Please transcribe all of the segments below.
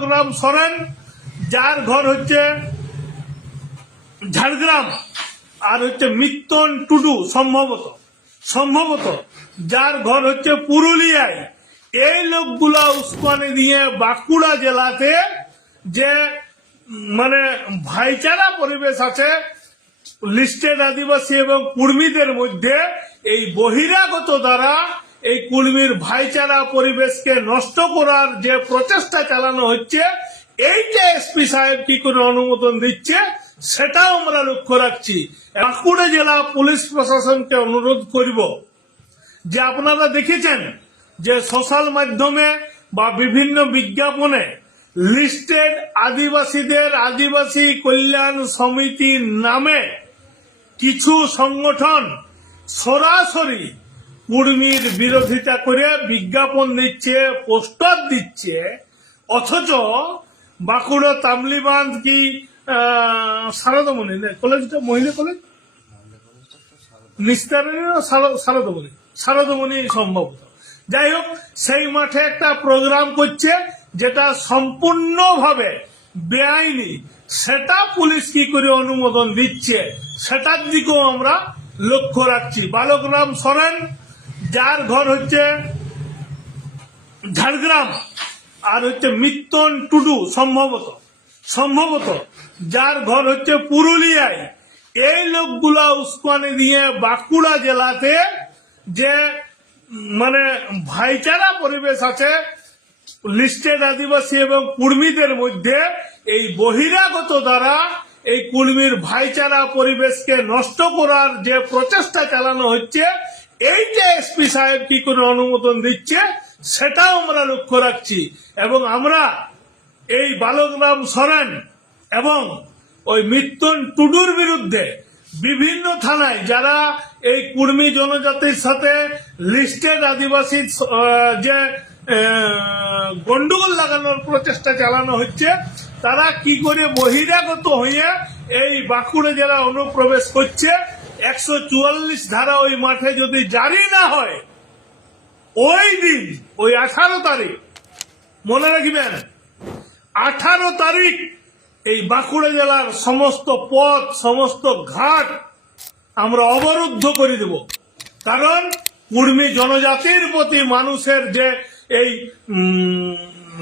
বালকরাম সরেন, যার ঘর হচ্ছে ঝাড়গ্রাম, আর হচ্ছে মিত্তন টুডু সম্ভবত সম্ভবত যার ঘর হচ্ছে পুরুলিয়ায়। এই লোকগুলা উস্কানি দিয়ে বাঁকুড়া জেলাতে যে মানে ভাইচারা পরিবেশ আছে, লিস্টেড আদিবাসী এবং কুর্মীদের মধ্যে এই বহিরাগত দ্বারা এই কুলমির ভাইচারা পরিবেশকে নষ্ট করার যে প্রচেষ্টা চালানো হচ্ছে, এই যে এসপি সাহেব কি করে অনুমোদন দিচ্ছে, সেটাও আমরা লক্ষ্য রাখছি। বাঁকুড়া জেলা পুলিশ প্রশাসনকে অনুরোধ করব যে আপনারা দেখেছেন যে সোশ্যাল মাধ্যমে বা বিভিন্ন বিজ্ঞাপনে লিস্টেড আদিবাসীদের আদিবাসী কল্যাণ সমিতির নামে কিছু সংগঠন সরাসরি কুর্মীর বিরোধিতা করে বিজ্ঞাপন দিচ্ছে, পোস্টার দিচ্ছে, অথচ বাঁকুড়া তামলিবান্ধ কি সারদামণি? কলেজটা মহিলা কলেজ নিস্তারণী সারদামণি? সারদামণি সম্ভবত। যাই হোক, সেই মাঠে একটা প্রোগ্রাম করছে, যেটা সম্পূর্ণভাবে বেআইনি। সেটা পুলিশ কি করে অনুমোদন দিচ্ছে? সেটার দিকেও আমরা লক্ষ্য রাখছি। বালকরাম সরেন যার ঘর হচ্ছে ঝাড়গ্রাম, আর হচ্ছে মিত্তন টুডু সম্ভবত সম্ভবত যার ঘর হচ্ছে পুরুলিয়ায়। এই লোকগুলা উস্কানি দিয়ে বাঁকুড়া জেলাতে যে মানে ভাইচারা পরিবেশ আছে, লিস্টেড আদিবাসী এবং কুর্মীদের মধ্যে এই বহিরাগত দ্বারা এই কুর্মীর ভাইচারা পরিবেশকে নষ্ট করার যে প্রচেষ্টা চালানো হচ্ছে এইটা এসপি সাহেব কি করে অনুমোদন দিচ্ছে, সেটাও আমরা লক্ষ্য রাখছি। এবং আমরা এই বালকরাম সরেন এবং ওই মিত্তন টুডুর বিরুদ্ধে বিভিন্ন থানায় যারা এই কুর্মী জনজাতির সাথে লিস্টেড আদিবাসী যে গন্ডগোল লাগানোর প্রচেষ্টা চালানো হচ্ছে, তারা কি করে বহিরাগত হয়ে এই বাঁকুড়া জেলা অনুপ্রবেশ করছে একশো চুয়াল্লিশ ধারা ওই মাঠে যদি জারি না হয়, ওই দিন, ওই আঠারো তারিখ, মনে রাখবেন, আঠারো তারিখ এই বাঁকুড়া জেলার সমস্ত পথ, সমস্ত ঘাট আমরা অবরুদ্ধ করে দেব। কারণ কুর্মী জনজাতির প্রতি মানুষের যে এই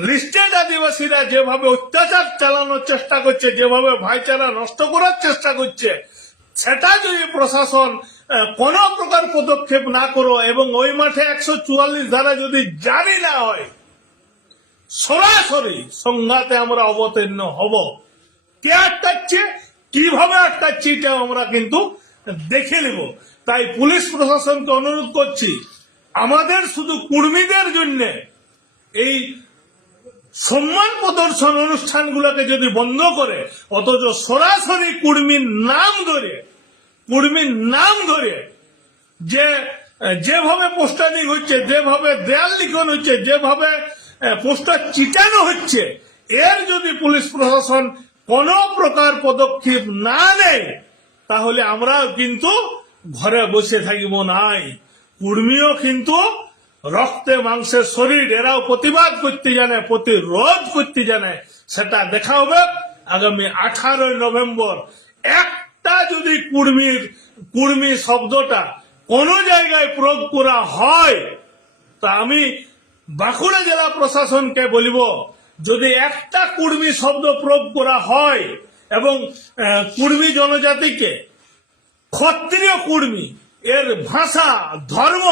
লিস্টেড আদিবাসীরা যেভাবে অত্যাচার চালানোর চেষ্টা করছে, যেভাবে ভাইচারা নষ্ট করার চেষ্টা করছে সেটা যদি প্রশাসন কোন প্রকার পদক্ষেপ না করো এবং ওই মাঠে একশো চুয়াল্লিশ ধারা যদি জারি না হয়, সরাসরি সংঘাতে আমরা অবতীর্ণ হব। কে আটকাচ্ছে, কীভাবে আটকাচ্ছে এটা আমরা কিন্তু দেখে নেব। তাই পুলিশ প্রশাসনকে অনুরোধ করছি, আমাদের শুধু কুর্মীদের জন্য এই সম্মান প্রদর্শন অনুষ্ঠানগুলোকে যদি বন্ধ করে, অথচ সরাসরি কুর্মীর নাম ধরে, কুর্মীর নাম ধরে যে, যেভাবে পোস্টারিং হচ্ছে, যেভাবে দেয়াল লিখন হচ্ছে, যেভাবে পোস্টার চিটানো হচ্ছে, এর যদি পুলিশ প্রশাসন কোন প্রকার পদক্ষেপ না নেয়, তাহলে আমরা কিন্তু ঘরে বসে থাকিব নাই। কুর্মীও কিন্তু রক্তে মাংসের শরীর, এরাও প্রতিবাদ করতে জানে, প্রতিরোধ করতে জানে, সেটা দেখা হবে আগামী আঠারোই নভেম্বর। একটা যদি কুর্মীর, কুর্মী শব্দটা কোন জায়গায় প্রয়োগ করা হয়, তা আমি বাঁকুড়া জেলা প্রশাসনকে বলিব, যদি একটা কুর্মী শব্দ প্রয়োগ করা হয় এবং কুর্মী জনজাতিকে ক্ষত্রিয় কুর্মী, এর ভাষা, ধর্ম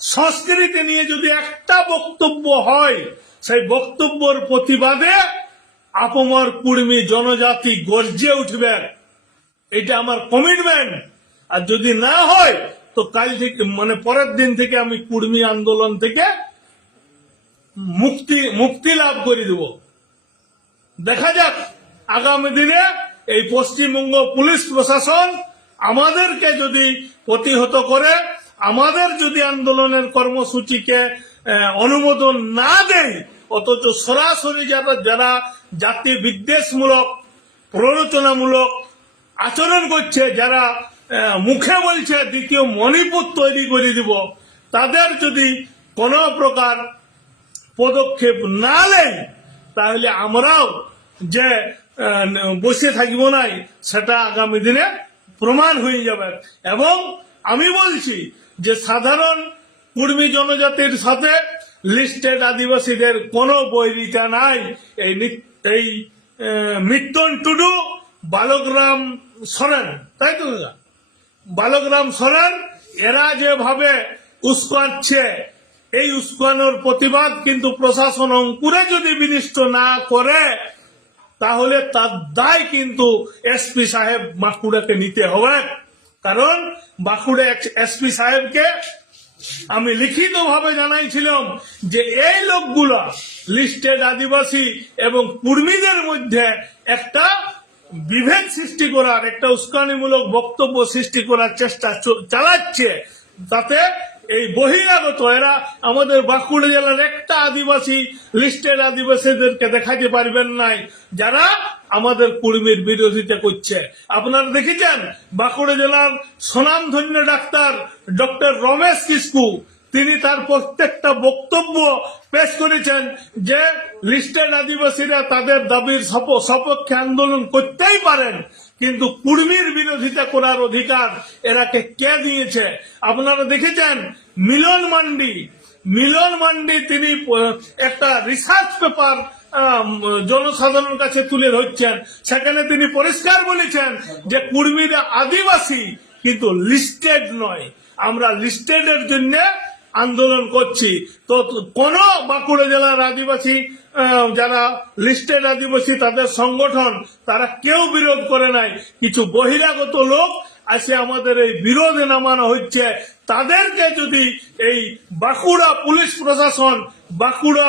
সংস্কৃতি নিয়ে যদি একটা বক্তব্য হয়, সেই বক্তব্যর প্রতিবাদে আপমর কুর্মী জনজাতি গর্জে উঠবে। এটা আমার কমিটমেন্ট আর যদি না হয়, তো কাল থেকে মানে পরের দিন থেকে আমি কুর্মী আন্দোলন থেকে মুক্তি মুক্তি লাভ করে দেব। দেখা যাক, আগামী দিনে এই পশ্চিমবঙ্গ পুলিশ প্রশাসন আমাদেরকে যদি প্রতিহত করে আমাদের যদি আন্দোলনের কর্মসূচিকে অনুমোদন না দেয় অথচ সরাসরি যারা যারা জাতি বিদ্বেষমূলক, প্ররোচনামূলক আচরণ করছে, যারা মুখে বলছে দ্বিতীয় মণিপুর তৈরি করে দিব, তাদের যদি কোনো প্রকার পদক্ষেপ না নেই, তাহলে আমরাও যে বসে থাকব নাই, সেটা আগামী দিনে প্রমাণ হয়ে যাবে। এবং আমি বলছি যে সাধারণ কুর্মী জনজাতির সাথে লিস্টেড আদিবাসীদের কোনো বৈরিতা নাই। এই এই টুডু বালকরাম সরেন। তাই তো? বালকরাম সরেন, এরা যেভাবে উস্কাচ্ছে, এই উস্কানোর প্রতিবাদ কিন্তু প্রশাসন অঙ্কুরে যদি বিনিষ্ট না করে, তাহলে তার দায় কিন্তু এসপি সাহেব বাঁকুড়াকে নিতে হবে। কারণ বাঁকুড়া এসপি সাহেবকে আমি লিখিত ভাবে জানাইছিলাম যে এই লোকগুলা লিস্টেড আদিবাসী এবং কুর্মীদের মধ্যে একটা বিভেদ সৃষ্টি করার, একটা উস্কানিমূলক বক্তব্য সৃষ্টি করার চেষ্টা চালাচ্ছে, তাতে এই বহিরাগত এরা আমাদের বাঁকুড়া জেলার একটা আদিবাসী লিস্টেড আদিবাসীদেরকে দেখাতে পারবেন নাই, যারা আমাদের কুর্মীর বিরোধিতা করছে। আপনারা দেখেছেন? বাঁকুড়া জেলার স্বনামধন্য ডাক্তার ডক্টর রমেশ কিস্কু, তিনি তার প্রত্যেকটা বক্তব্য পেশ করেছেন যে লিস্টেড আদিবাসীরা তাদের দাবির সপ- সপক্ষে আন্দোলন করতেই পারেন। কিন্তু কুর্মীর বিরোধিতা করার অধিকার এরাকে কে দিয়েছে? আপনারা দেখেছেন, মিলন মান্ডি মিলন মান্ডি তিনি একটা রিসার্চ পেপার জনসাধারণের কাছে তুলে ধরছেন। সেখানে তিনি পরিষ্কার বলেছেন যে কুর্মীরা আদিবাসী, কিন্তু লিস্টেড নয়। আমরা লিস্টেডের জন্য আন্দোলন করছি। তো কোন বাঁকুড়া জেলার আদিবাসী যারা লিস্টেড আদিবাসী, তাদের সংগঠন, তারা কেউ বিরোধ করে নাই। কিছু বহিরাগত লোক আসে আমাদের এই বিরোধে নামানো হচ্ছে। তাদেরকে যদি এই বাঁকুড়া পুলিশ প্রশাসন, বাঁকুড়া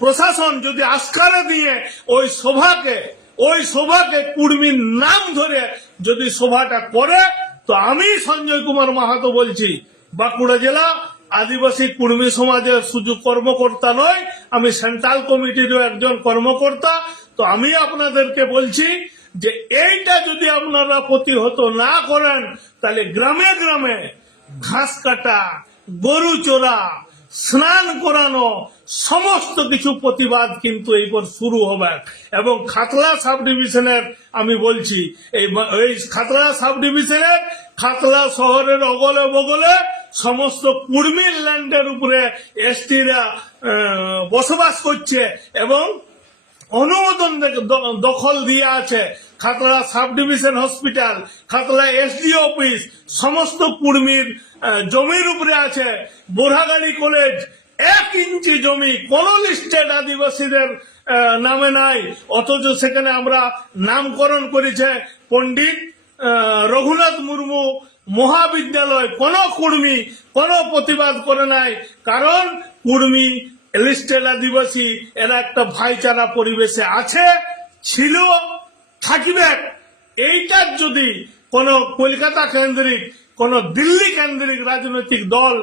প্রশাসন যদি আস্কারা দিয়ে ওই সভাকে ওই সভাকে কুর্মীর নাম ধরে যদি সভাটা করে, তো আমি সঞ্জয় কুমার মাহাতো বলছি বাঁকুড়া জেলা আদিবাসী কুর্মী সমাজের সুযোগ কর্মকর্তা নয়, আমি সেন্ট্রাল কমিটিরও একজন কর্মকর্তা। তো আমি আপনাদেরকে বলছি যে এইটা যদি আপনারা প্রতিহত না করেন, তাহলে গ্রামে গ্রামে ঘাস কাটা, গরু চোরা, স্নান করানো, সমস্ত কিছু প্রতিবাদ কিন্তু এইবার শুরু হবে। এবং খাতলা সাব ডিভিশনের আমি বলছি, এই খাতলা সাব ডিভিশনের খাতলা শহরের অগলে বগলে সমস্ত কুর্মির ল্যান্ডের উপরে এসটিরা বসবাস করছে এবং অনুমোদন দখল দিয়ে আছে। Khatla subdivision hospital Khatra SD office, সমস্ত কুর্মীর জমির উপরে আছে। বোরহাগাড়ি কলেজ, এক ইঞ্চি জমি কোন লিস্টেড আদিবাসীদের নামে নাই। অথচ সেখানে আমরা নামকরণ করেছে পণ্ডিত রঘুনাথ মুর্মু মহাবিদ্যালয় কোন কুর্মী কোন প্রতিবাদ করে নাই। কারণ কুর্মী লিস্টেড আদিবাসী এরা একটা ভাইচারা পরিবেশে আছে, ছিল, থাকবে। এইটার যদি কোন কলকাতা কেন্দ্রিক, কোন দিল্লি কেন্দ্রিক রাজনৈতিক দল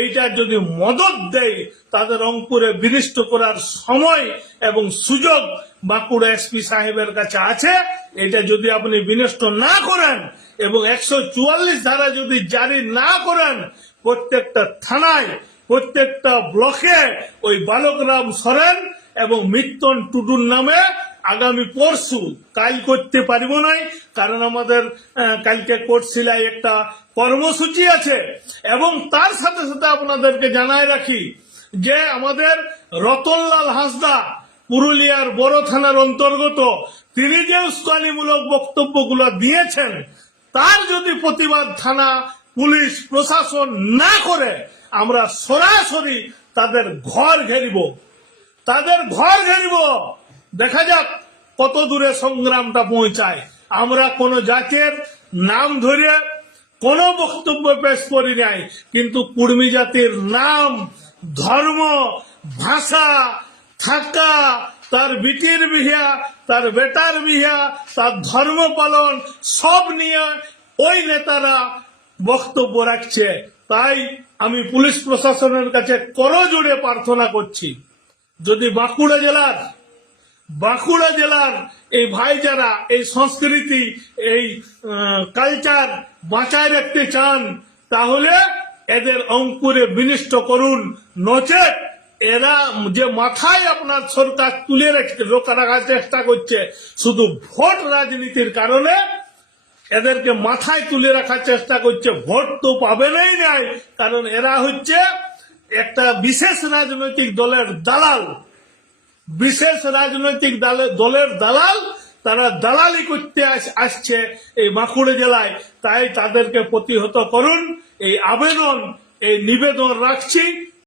এইটার যদি মদত দেয়, তাদের অঙ্কুরে বিনিষ্ট করার সময় এবং সুযোগ বাঁকুড়া এসপি সাহেবের কাছে আছে এটা যদি আপনি বিনষ্ট না করেন এবং একশো চুয়াল্লিশ ধারা যদি জারি না করেন, প্রত্যেকটা থানায়, প্রত্যেকটা ব্লকে ওই বালকরাম সরেন এবং মিত্তন টুডুর নামে আগামী পরশু, কাল করতে পারিব নাই, কারণ আমাদের কালকে কোর্টশিলায় একটা কর্মসূচি আছে। এবং তার সাথে সাথে আপনাদেরকে জানায় রাখি যে আমাদের রতনলাল হাসদা পুরুলিয়ার বড় থানার অন্তর্গত তিনি যে উস্কানিমূলক বক্তব্যগুলো দিয়েছেন, তার যদি প্রতিবাদ থানা, পুলিশ, প্রশাসন না করে, আমরা সরাসরি তাদের ঘর ঘেরিব। তাদের ঘর ঘেরিব। দেখা যাক কত দূরে সংগ্রামটা পৌঁছায়। আমরা কোন জাতের নাম ধরে কোন বক্তব্য পেশ করি নাই, কিন্তু কুর্মী জাতির নাম, ধর্ম, ভাষা থাকা তার বিটির বিহা তার বেটার বিহা তার ধর্ম পালন, সব নিয়ে ওই নেতারা বক্তব্য রাখছে। তাই আমি পুলিশ প্রশাসনের কাছে করজোড়ে প্রার্থনা করছি, যদি বাঁকুড়া জেলার বাঁকুড়া জেলার এই ভাইচারা এই সংস্কৃতি, এই কালচার বাঁচায় রাখতে চান, তাহলে এদের অঙ্কুরে বিনিষ্ট করুন, নচেত এরা যে মাথায় আপনার সরকার তুলে রেখে রাখার চেষ্টা করছে, শুধু ভোট রাজনীতির কারণে এদেরকে মাথায় তুলে রাখার চেষ্টা করছে, ভোট তো পাবেনই নাই, কারণ এরা হচ্ছে একটা বিশেষ রাজনৈতিক দলের দালাল। বিশেষ রাজনৈতিক দলে- দলের দালাল, তারা দালালি করতে আস- আসছে এই বাঁকুড়া জেলায়। তাই তাদেরকে প্রতিহত করুন, এই আবেদন, এই নিবেদন রাখছি।